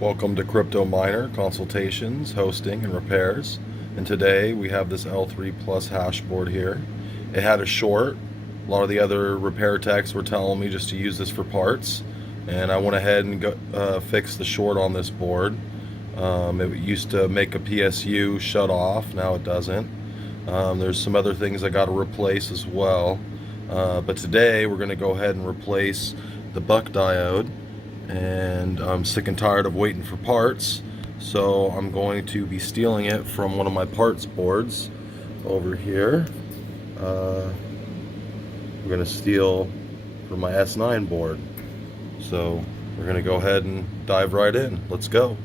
Welcome to Crypto Miner Consultations, Hosting, and Repairs. And today we have this L3 Plus hashboard here. It had a short. A lot of the other repair techs were telling me just to use this for parts. And I went ahead and fixed the short on this board. It used to make a PSU shut off, now it doesn't. There's some other things I got to replace as well. But today we're going to go ahead and replace the Buck Diode. And I'm sick and tired of waiting for parts, so I'm going to be stealing it from one of my parts boards over here. We're going to steal from my S9 board, so we're going to go ahead and dive right in. Let's go.